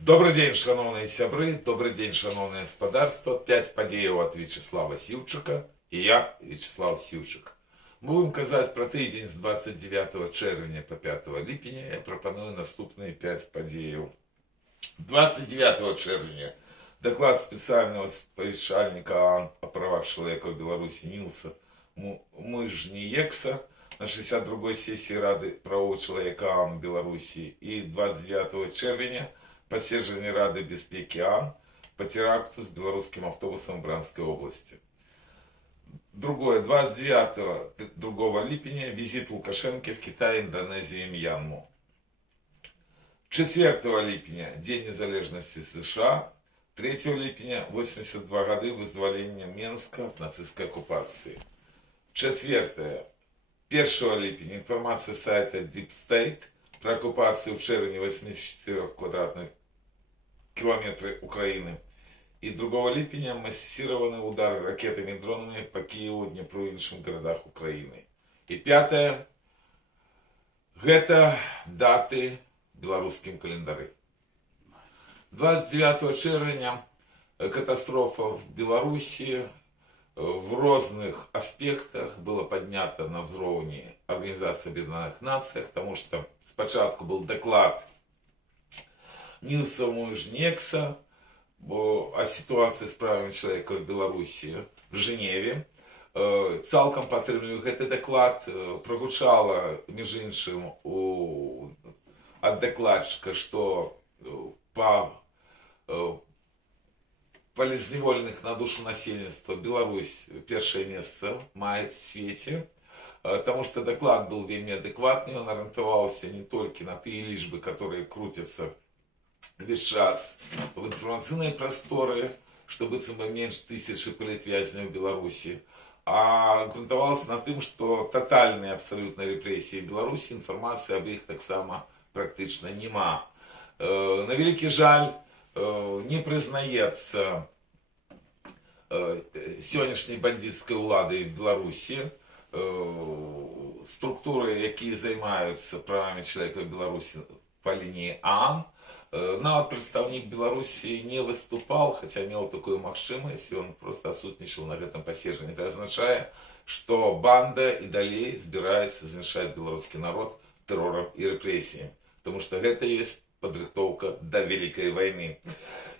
Добрый день, шановные сябры, добрый день, шановное господарство. 5 подеев от Вячеслава Сивчика и я, Вячеслав Сивчик. Мы будем казати про тиждень з 29 червня по 5 липня. Я пропоную наступные 5 подеев. 29 червня доклад специального сповещальника ООН о правах человека в Беларуси Нилса Мыжниекса на 62-й сессии Рады правов человека ООН в Беларуси и 29 червня посещение Рады безпеки ООН по теракту с белорусским автобусом в Бранской области. Другое, 29 липня визит Лукашенко в Китай, Индонезию и Мьянму. 4 липня День незалежности США. 3 липня 82 годы вызволения Минска от нацистской оккупации. 4. 1 липня информация сайта Deep State про оккупацию в червні 84 квадратных километров Украины. И 2 липня массированные удары ракетами и дронами по Киеву, Днепру и іншим городах Украины. И 5. Это даты в белорусском календаре. 29 червня катастрофа в Беларуси в разных аспектах было поднято на взроўні Организации Объединенных Наций, потому что спочатку был доклад Нилса Мыжниекса о ситуации с правами человека в Беларуси в Женеве. Цалкам падтрымліваю гэты доклад. Прогучала, між іншым, от докладчика, что по полезневольных на душу насельніцтва Беларусь первое место мает в свете, потому что доклад был вельмі адекватный, он ориентировался не только на те лишбы, которые крутятся весь час в информационные просторы, что быццам бы меньше 1000 политвязней в Беларуси, а грунтовался на тым, что тотальные абсолютно репрессии в Беларуси, информации об их так само практично нема. На великий жаль, не признаецца сённяшняй бандитской улады в Беларуси. Структуры, якія займаюцца правами человека в Беларуси по линии ООН, нават представник Беларуси не выступал, хотя имел такую магчымасць, он просто отсутнічаў на гэтым паседжанні. Это означает, что банда и далей збираецца змешать белорусский народ террором и репрессиями, потому что это есть подрыхтовка до Великой войны.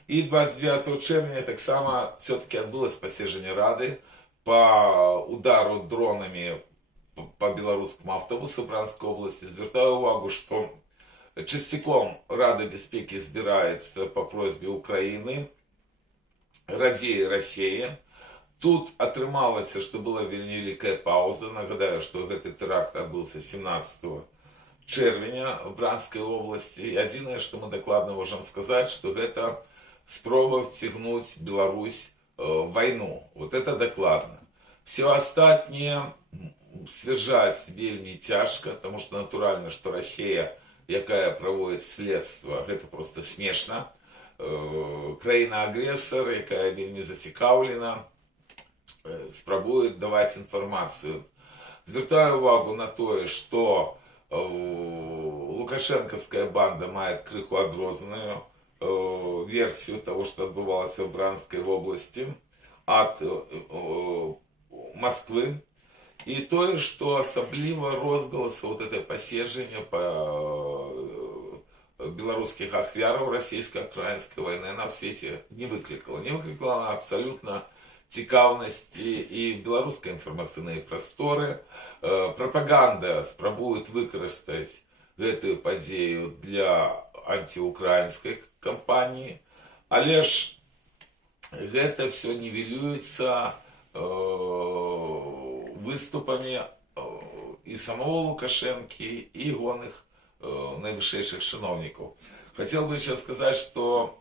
И 29 червня так само все-таки отбылось посещение Рады по удару дронами по белорусскому автобусу в Бранской области. Звертаю увагу, что частиком Рада безпеки збирається по просьбе Украины, радзее Россия. Тут атрымалася, что была великая пауза. Нагадаю, что этот теракт отбылся 17 червня в Бранской области. И единое, что мы докладно можем сказать, что это спроба втягнуть Беларусь в войну. Вот это докладно. Все остальные сдержать вельмі тяжко, потому что натурально, что Россия, якая проводит следство, это просто смешно. Країна-агресор, якая вельмі зацікавлена, спробує давати інформацію. Звертаю увагу на то, что лукашенковская банда мает крыху адрозненную версию того, что отбывалось в Бранской области от Москвы. И то, что особливо розголоса вот это посещение по белорусских ахвяров российско-украинской войны она в свете не выкликала. Не выкликала она абсолютно цікавності і в белорусской информационные просторы. Пропаганда спробует використати эту подею для антиукраинской кампании, але ж это все нивелюется выступами и самого Лукашенки, и ігоних наивысших чиновников. Хотел бы еще сказать, что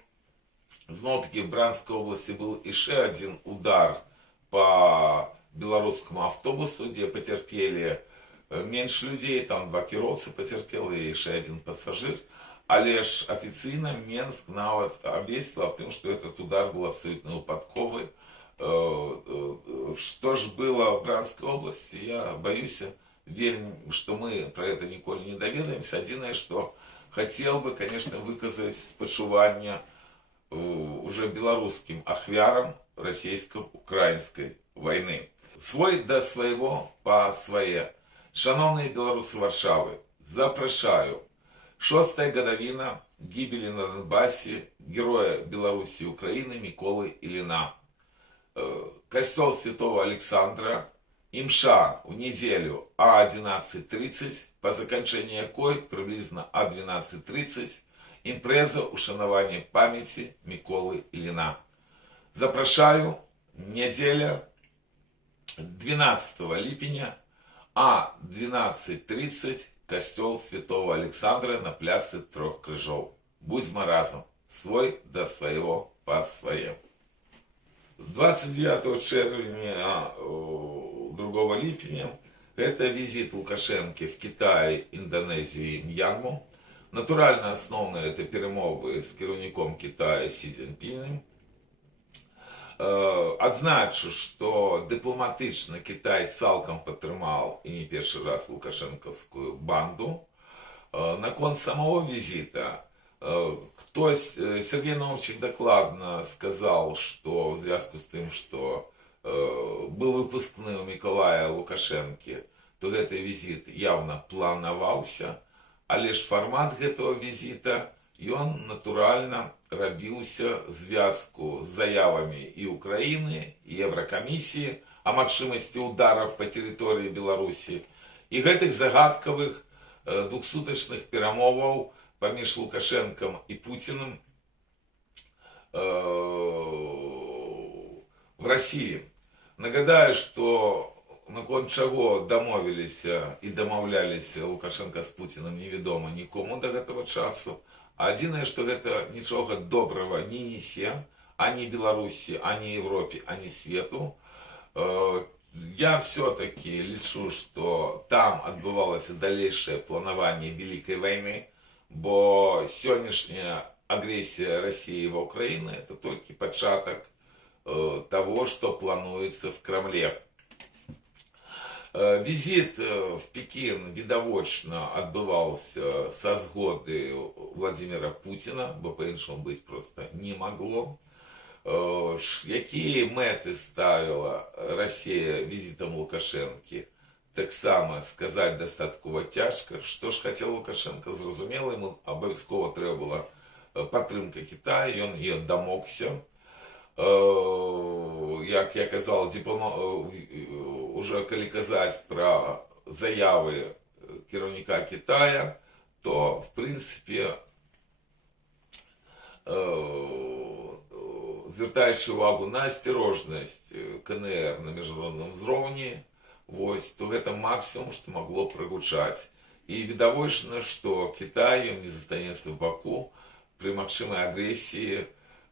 знову-таки в Бранской области был еще один удар по белорусскому автобусу, где потерпели меньше людей, там 2 кіроўцы потерпел и еще один пассажир. Але ж официально Минск нават обвесила в том, что этот удар был абсолютно выпадковый. Что ж было в Бранской области, я боюсь, что мы про это николи не доведаемся. Единое, что хотел бы, конечно, выказать спачуванне уже белорусским ахвярам российско-украинской войны. Свой до своего по свое. Шановные белорусы Варшавы, запрашаю. 6-я годовина гибели на Донбассе героя Беларуси и Украины Миколы Ильина. Костел Святого Александра, имша в неделю А11:30, по закончении якой приблизно А12:30 імпреза ушанування памяти Миколы Ильина. Запрашаю, неделя 12 липеня, А12:30, костел Святого Александра на пляце Трех Крыжов. Будьмо разом, свой до своего по своему. 29 червня, 2 липня, это визит Лукашенко в Китай, Индонезию и Мьянму. Натурально основне это перемовы з керівником Китаю Сі Цзіньпінем. Адзначу, что дипломатично Китай цалком підтримав і не перший раз лукашенковскую банду. Наконт самого визита, Сергей Наумчик докладно сказал, что в связи с тем, что был выпускный у Миколая Лукашенко, то этот визит явно планировался, а лишь формат этого визита, и он натурально рабіўся звязку з заявами и Украины, и Еврокомиссии о магчымасці ударов по территории Беларуси, и гэтых загадкавых двухсуточных перамоваў паміж Лукашенком и Путиным в России. Нагадаю, что наконт чаго дамовіліся і дамаўляліся Лукашенко з Путиным невядома нікому до гэтага часу. Адзінае, што гэта нічога добрага не несе ані Беларусі, ані Европе, ані свету. Я все-таки лічу, что там адбывалася далейшее планаванне Великой войны, бо сённяшняя агрессия России в Украину это только початок того, что плануется в Кремле. Визит в Пекин відавочна адбываўся со згоды Владимира Путина, бо по-іншаму быць просто не могло. Какие мэты ставила Россия визитом Лукашенко, таксама сказать достатково тяжко. Что ж хотел Лукашенко, зразумела, ему обовязково трэба была падтрымка Китая, и он ее домогся. Як я казал, уже калі казаць про заявы кіраўніка Китая, то в принципе, звертаючи увагу на осторожность КНР на международном узроўні, то это максимум, что могло прогучаць. И відавочна, что Китай не застанется в баку при магчымай агрессии,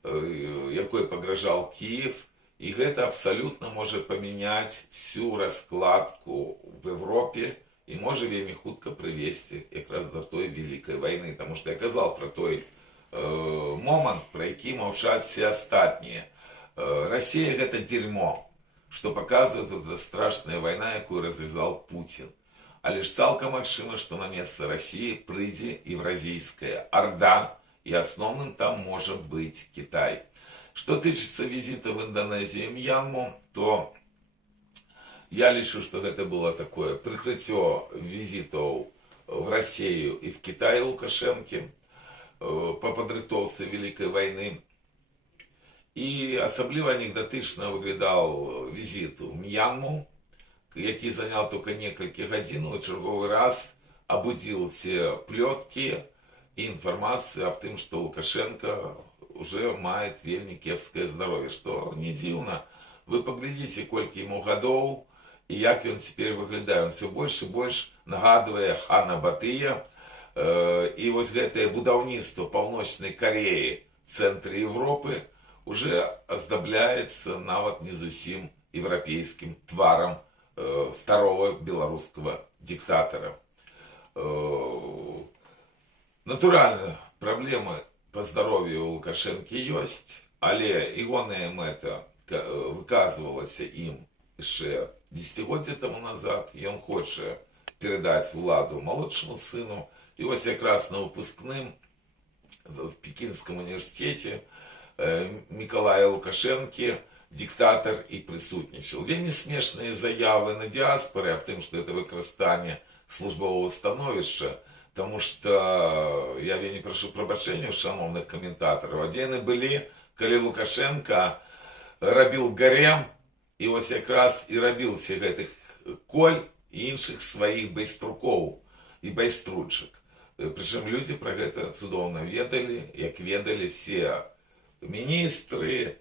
якой погрожал Киев, и это абсолютно может поменять всю раскладку в Европе и может вельмі хутка привести как раз до той Великой войны. Потому что я казал про той момент, про які мовчать все остальные. Россия это дерьмо, что показывает эта страшная война, якую развязал Путин. А лишь цалкам магчыма, что на место России прыйдзе Евразийская Орда, и основным там может быть Китай. Что тычыцца визита в Индонезию и Мьянму, то я лічу, что это было такое прикрытие визитов в Россию и в Китай Лукашенко по падрыхтоўцы Великой войны. И особливо анекдотично выглядал визит в Мьянму, який занял только несколько годин, в черговый раз обудил все плетки и информацию об том, что Лукашенко уже мает вельмі кепское здоровье, что не дивно. Вы поглядите, колькі ему годов, и як он теперь выглядает. Он все больше и больше нагадывает Хана Батыя. И вот гэтае будаўніцтва Паўночнай Кореи в центре Европы уже оздобляется нават не зусім европейским тваром старого белорусского диктатора. Натурально, проблемы по здоровью у Лукашенко есть, але ягоная мэта выказывалася им еще десятигоддзя тому назад, и он хочет передать владу молодшему сыну, І ось якраз на выпускным в Пекинском университете Миколая Лукашенко, диктатор, і присутнічав. Вельмі смешныя заявы на діаспоры аб тым, што это выкарыстанне службового становішча, тому што я вельмі прашу прабачэння ў шановных каментатараў, а дзе яны былі, калі Лукашенко рабіў гарем, і ось якраз і рабіўся гэтых коль і іншых сваіх байструкоў і байстручак. Прычым людзі пра гэта цудоўна ведалі, як ведалі все міністры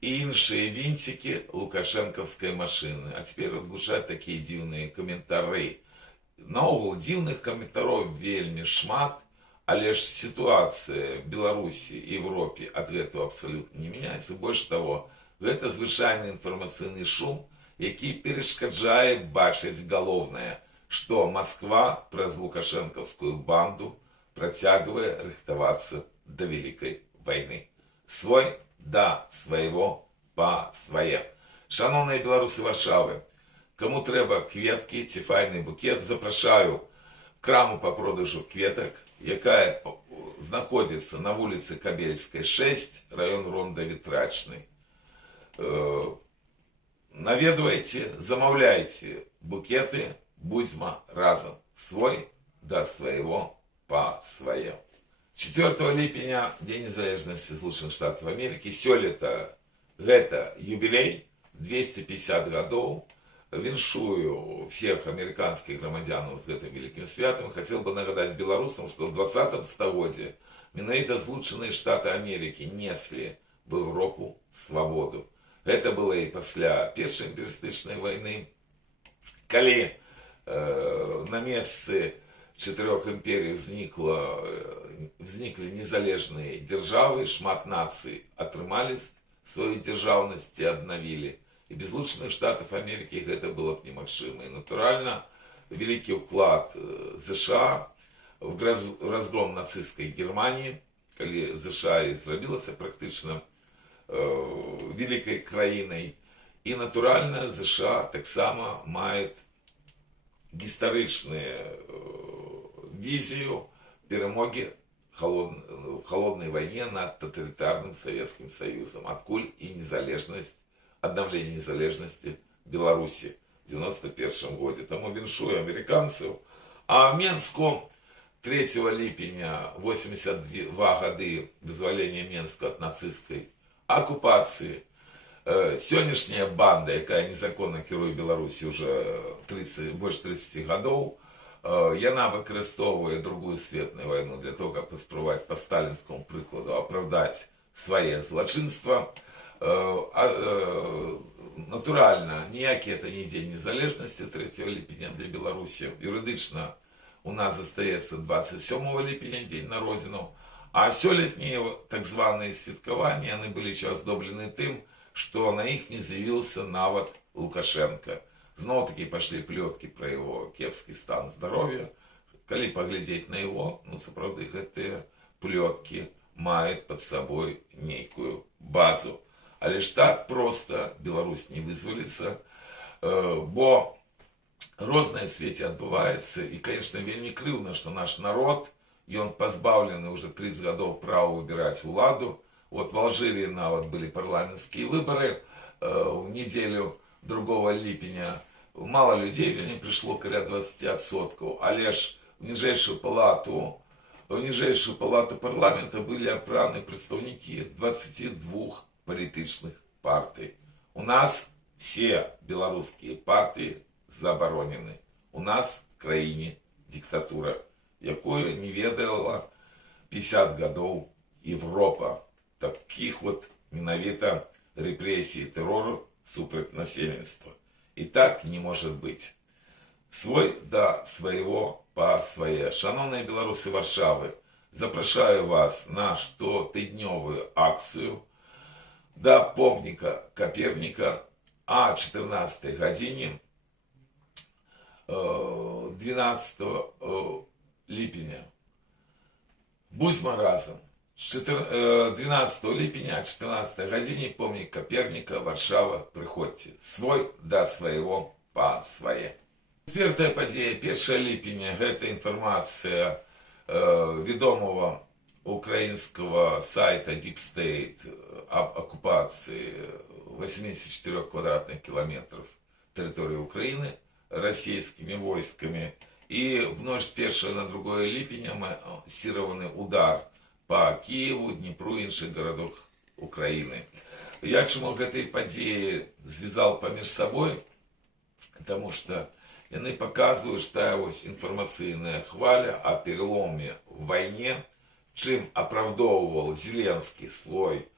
і іншыя вінцікі лукашэнкаўскай машыны. А цяпер адгушаць такія дзіўныя каментары. Наогул дзіўных каментароў вельмі шмат, але ж сітуацыя в Беларусі і Европе ад гэтага абсалютна не мяняецца. Больш таго, гэта звычайны інфармацыйны шум, які перашкаджае бачыць галоўнае, што Москва праз лукашэнкаўскую банду працягвае рыхтавацца да вялікай вайны. Свой да свайго па свае. Шановныя беларусы Варшавы, каму трэба кветкі ці файны букет, запрашаю в краму па продажу кветак, якая знаходзіцца на вуліцы Кабельскай, 6, раён Ронда Вітрачны. Наведвайце, замаўляйце букеты, будзьма разам. Свой да свайго па свае. 4 ліпеня, Дзень незалежнасці Злучаных Штатаў Амерыкі. Сёлета гэта юбілей, 250 гадоў. Віншую всех американских громадянаў з гэтым великим святом. Хотел бы нагадать белорусам, что в 20 стагоддзі менавіта Злучаныя Штаты Америки несли в Европу свободу. Это было и пасля Першай імперыялістычнай войны, калі на месцы 4 імперій взніклі незалежныя дзяржавы, шмат нацый атрымалі сваю дзяржаўнасць і аднавілі. И без Злучаных Штатов Америки это было бы немагчыма. И натурально великий вклад США в разгром нацистской Германии, когда США и зрабілася практично великой краиной. И натурально США так само мает гістарычную визию перемоги в холодной войне над тоталитарным Советским Союзом. Откуль и незалежность, обновление незалежности Беларуси в 91 году. Тому віншую американцев. А в Менску 3 липня 82 годы вызволения Менска от нацистской оккупации. Сённяшняя банда, якая незаконно кіруе Беларусі уже больше 30 годов, яна выкарыстоўвае другую светную войну для того, как паспрабаваць по сталинскому прикладу оправдать свое злочинство. Натурально, ніякі это не День незалежности 3 липня для Беларуси. Юридично у нас застаецца 27 липня День народзінаў. А сёлетние так званые святкаванні, яны былі ще оздоблены тым, что на их не заявился нават Лукашенко. Зноў таки пошли плетки про его кепский стан здоровья. Калі поглядеть на его, ну, сапраўды, гэтыя плетки мают под собой нейкую базу. Але ж так просто Беларусь не вызваліцца, бо рознае свеце адбываецца. І, конечно, вельмі крыўдна, что наш народ, ён пазбаўлены уже 30 годов права выбирать уладу. Вот в Алжире нават были парламентские выборы в неделю 2 липня. Мало людей, не пришло каля 20%. Але ж в нижайшую палату парламента были обраны представники 22 політичных партий. У нас все белорусские партии заборонены. У нас в краине диктатура, якую не ведала 50 годов Европа. Таких вот менавіта репрессий, террору супраць насельніцтва. И так не может быть. Свой да своего па свае. Шановные белорусы Варшавы, запрашаю вас на 100-тыднёвую акцию до помника Коперника о 14 године 12 липня. Будьмо разом. 12 липня о 14 године помник Коперника, Варшава, приходьте. Свой да своего па свае. Четвертая подея, 1 липня, это информация ведомого украинского сайта Deep State об оккупации 84 квадратных километров территории Украины российскими войсками. И в ночь с 1 на 2 липня массированный удар по Киеву, Дніпру і інших городах України. Я чому этой події зв'язав поміж собою? Потому что они показывают, что ось информационная хваля о переломе в войне, чем оправдовывал Зеленский свой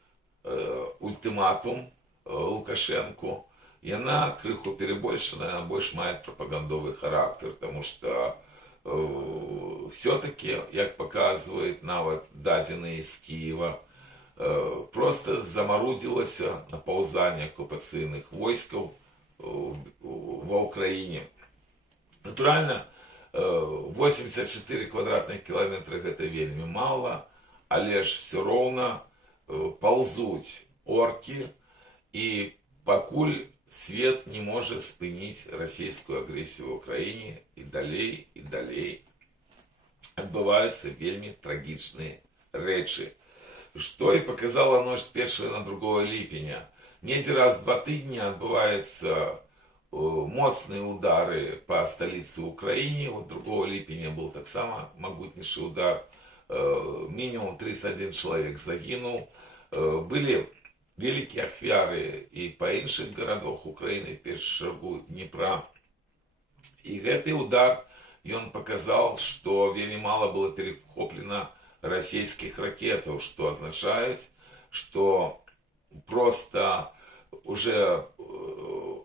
ультиматум Лукашенко, и она крыху перебольшена, она больше мает пропагандовый характер, потому что все-таки, як показывает нават дадзены из Киева, просто замарудзілася напаўзанне акупацыйных войскаў ва Украине. Натуральна, 84 квадратных километра гэта вельмі мало, але ж все роўна ползуць орки, и пакуль свет не может спыніць расійскую агрессию в Украине, и далей адбываюцца вельмі трагічныя рэчы. Что и показала ночь с 1 на 2 липня. Недзе раз в 2 тыдня отбываются моцные удары по столице Украины. Вот 2 липня был так само могутнейший удар. Минимум 31 человек загинул. Были великие ахвяры и по іншых городах Украины, в первую чергу Днепра. И этот удар, он показал, что вельмі мало было перехоплено российских ракетов, что означает, что просто уже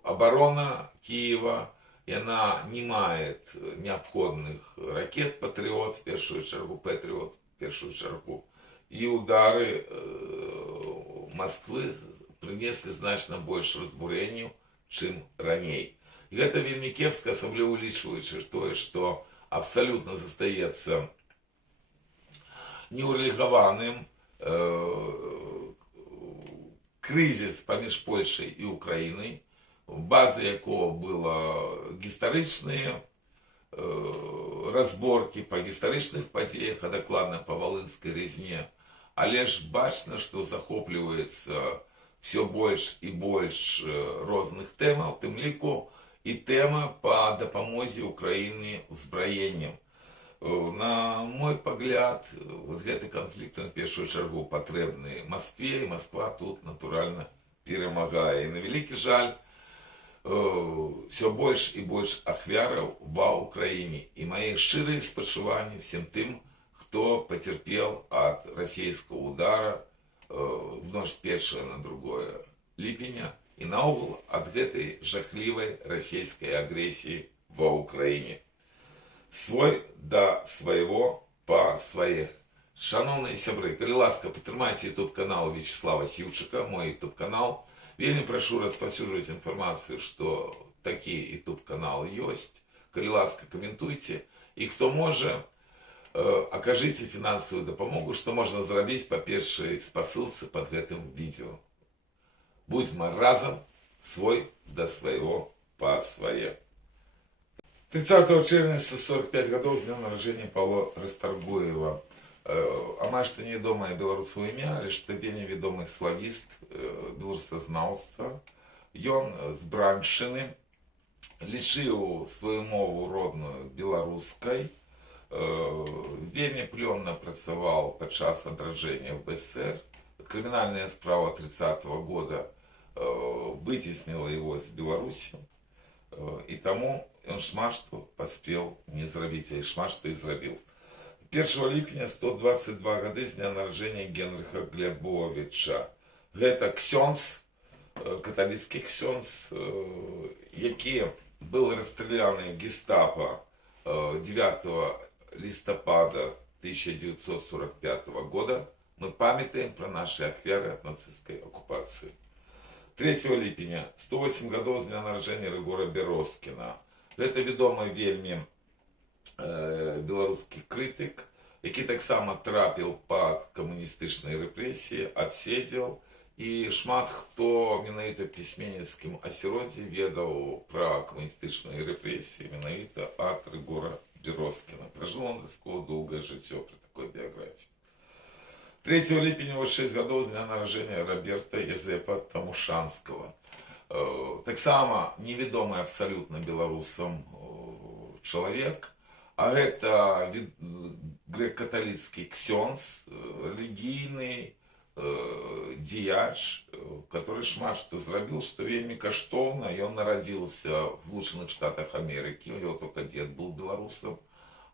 оборона Киева, и она не имеет необходимых ракет Патриот, в первую чергу Патриот, в первую чергу, и удары Москвы принесли значно больше разбурению, чем ранее. И это вельмі кепска, особливо улічваючи то, что абсолютно застаецца неурегованным кризис поміж Польшей и Украиной, базы якого было гістарычныя разборки по гістарычных падзеях, а докладно по Волынской резне. Але ж бачно, что захопліваецца все больше и больше розных тэмаў, тым ліку и тема по дапамозе Украине узбраеннем. На мой погляд, вот гэты конфликт, он в первую чергу патрэбны Москве, и Москва тут натурально перемагае. И на великий жаль, все больше и больше ахвяраў ва Украине. И мои шчырыя спачуванні всем тем, кто потерпел от российского удара в ночь с 1 на 2 липня и наогул от гэтай жахливой российской агрессии во Украине. Свой до своего по свае. Шановные сябры, калі ласка, падтрымайце YouTube канал Вячеслава Сіўчыка, мой YouTube канал. Вельмі прошу распаўсюджваць информацию, что такие YouTube каналы есть. Калі ласка, комментуйте. И кто может, окажите финансовую дапамогу, что можно зрабіць по першай спасылцы под гэтым видео. Будьмо разом, свой до своего по свае. 30 червня 145 годов с днем рождения Павла Расторгуева. Амаль што невядомае беларусу імя, але ж табе невядомы славіст, беларусазнаўца. Ён з Браншчыны, лічыў сваю мову родную беларускай, вельмі плённа працаваў падчас адраджэння в БСР. Крымінальная справа 30-го года вытеснила его с Беларуси, и тому он шмат што паспеў не зрабіць, а шмат што і зрабіў. 1 ліпеня 122 гады з дня нараджэння Генрыха Глебовича. Гэта ксёндз, каталіцкі ксёндз, які был расстреляны гестапо 9 листопада 1945 года. Мы памятаем про наши ахвяры от нацистской оккупации. 3 ліпеня 108 годов з дня нараджэння Рыгора Берозкіна. Гэта вядомы вельмі беларускі крытык, які таксама трапіў пад камуністычныя рэпрэсіі, адседзеў, і шмат хто менавіта в пісьменніцкім асяроддзі ведаў пра камуністычныя рэпрэсіі менавіта ад Рыгора Берозкина. Прожил он долгое жыццё при такой биографии. 3 ліпеня у 6 гадоў з дня нараджэння Роберта Езепа Тамушанского. Таксама невядомы абсалютна беларусам чалавек, а гэта грэк-каталіцкі ксёндз, рэлігійны дзеяч, который шмат што зрабіў, што вельмі каштоўна. Ён нарадзіўся в Злучаных Штатах Амерыкі, у яго только дзед быў беларусам,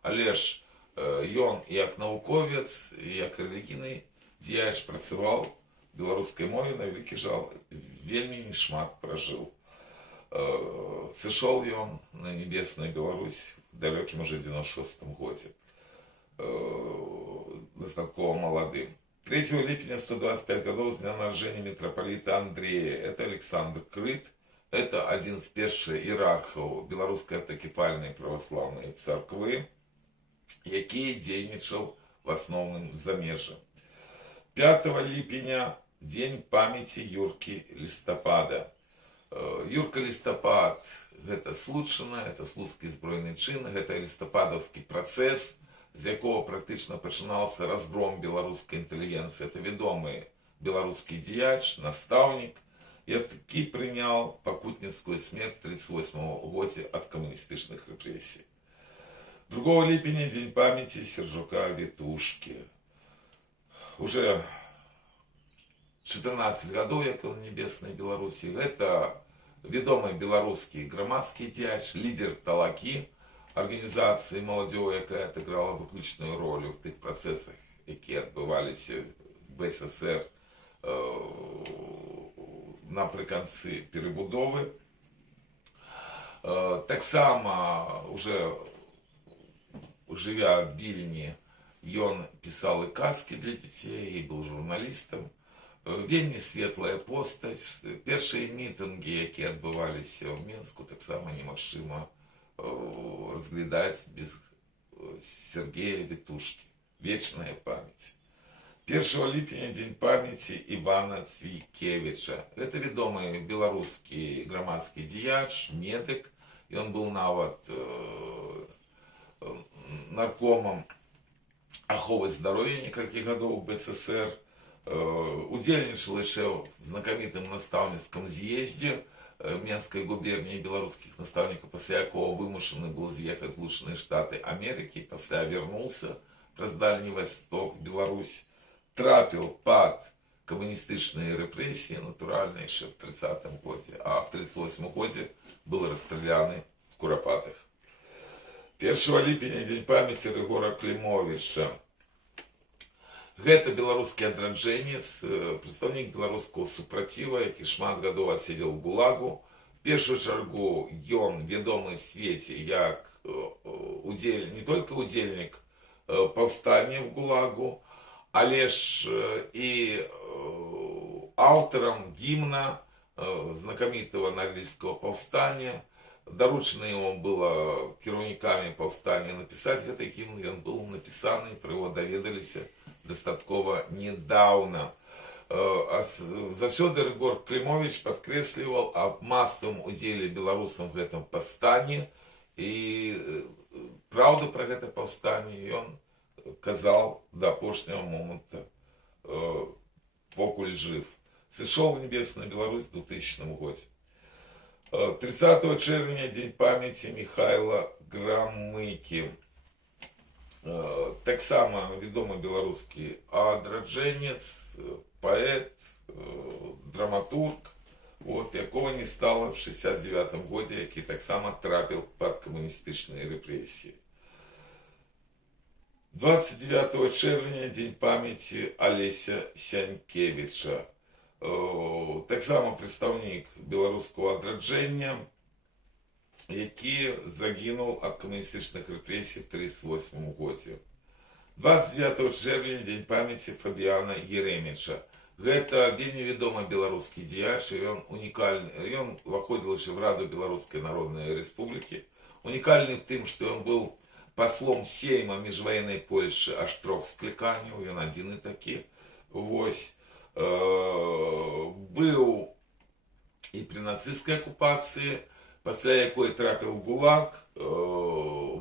але ж ён як навуковец, як рэлігійны дзеяч працаваў беларускай мове, на вялікі жал вельмі не шмат пражыў. Сышоў ён на небесную Беларусь в далёкім уже 96-м годзе, дастаткова маладым. 3 ліпеня 125 гадоў з дня нараджэння мітрапаліта Андрея. Это Александр Крыт. Это один з першых іерархаў беларускай аўтакефальнай праваслаўнай царквы, які дзейнічаў в асноўным замежжа. 5 ліпеня дзень памяці Юркі Лістапада. Юрка Лістапад гэта Случана, это слуцкі збройны чын, гэта лістападаўскі працэс, з якого практычна пачынаўся разгром беларускай інтэлігенцыі. Это вядомы беларускі дзеяч, настаўнік, які прыняў пакутніцкую смерць 1938 годзе ад камуністычных рэпрэсій. 2 ліпеня дзень памяці Сержука Ветушкі. Уже 14 гадоў, як на небеснай Беларусі. Гэта вядомы беларускі грамадскі дзеяч, лідер талакі, организации молодежи, якая отыграла выключную роль в тых процессах, які адбываліся в БССР напрыканцы перебудовы. Таксама уже жывя в Вільні, ён пісаў і казкі для дзяцей, і быў журналістам. Вельмі светлая постаць. Першыя мітынгі, якія адбываліся ў Мінску, таксама немагчыма разглядаць без Сергея Ветушкі. Вечная памяць. 1 ліпеня дзень памяці Івана Цвікевіча. Гэта вядомы беларускі грамадскі дзеяч, медык. Ён быў нават наркомам аховы здароўя некалькі гадоў в БССР. Удзельнічаў яшчэ в знакамітым настаўніцкім з'ездзе Менскай губернии белорусских наставников, пасля якого вымушаны был з'ехаць в Злучаныя Штаты Америки, пасля вернулся праз Дальний Восток, Беларусь, трапіў пад камуністычныя рэпрэсіі, натуральна, яшчэ в 30-м годзе, а в 38-м годзе был расстраляны в Курапатах. 1 ліпеня дзень памяці Рыгора Клімовіча. Гэта беларускі адраджэнец, прадстаўнік беларускага супраціва, які шмат гадоў адседзеў у ГУЛАГу. В першую чаргу ён вядомы в свеце як не только удзельнік паўстання в ГУЛАГу, але ж і аўтарам гімна знакамітага Нарлійскага паўстання. Даручана ему было кіраўнікамі паўстання напісаць гэты гімн, ён быў напісаны, пра яго даведаліся дастаткова недаўна. Заўсёды Рыгор Клімовіч падкрэсліваў аб масавым удзеле беларусам в гэтым паўстанні, і праўду пра гэта паўстанне ён казаў да апошняга моманту, покуль жыв. Сышоў в небесную Беларусь в 2000 годзе. 30 чэрвеня дзень памяці Михайла Грамыкі. Таксама вядомы беларускі адраджэнец, паэт, драматург, якога не стала в 69 годзе, які таксама трапіў пад камуністычныя рэпрэсіі. 29 чэрвеня дзень памяці Алеся Сянкевіча. Таксама прадстаўнік беларускага адраджэння, які загінуў ад камуністычных рэпрэсій в 1938 годзе. 29 чэрвеня дзень памяці Фабіяна Ереміча. Гэта вельмі вядомы беларускі дзеяч, ён унікальны, ён уваходзіў яшчэ в Раду Беларускай Народнай Рэспублікі. Унікальны в тым, што ён быў паслом сейма міжваеннай Польшы аж 3 скліканняў, ён адзіны такі. Вось. Быў і пры нацысцкай акупацыі, пасля якой трапіў у ГУЛАГ,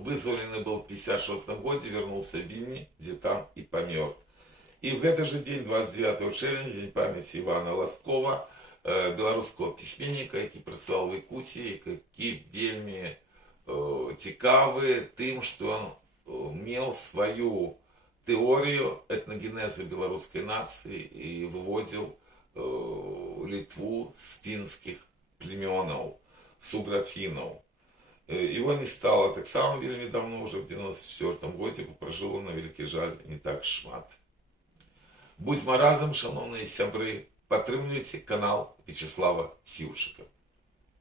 вызволены был в 56 годзе, вернулся в Вільні, дзе там і памёр. І в гэты же дзень, 29 чэрвеня, дзень памяці Івана Ласкова, беларускага пісьменніка, які працаваў в Якуці, які вельмі цікавы тым, што ён меў сваю тэорію этнагенеза беларускай нацыі і выводзіў Літву з фінскіх племёнаў, суграфінаў. Его не стало таксама вельмі давно, уже в 94 годзе, бо пражыло, на вялікі жаль, не так шмат. Будзьма разам, шановныя сябры, падтрымлівайце канал Вячеслава Сіўчыка.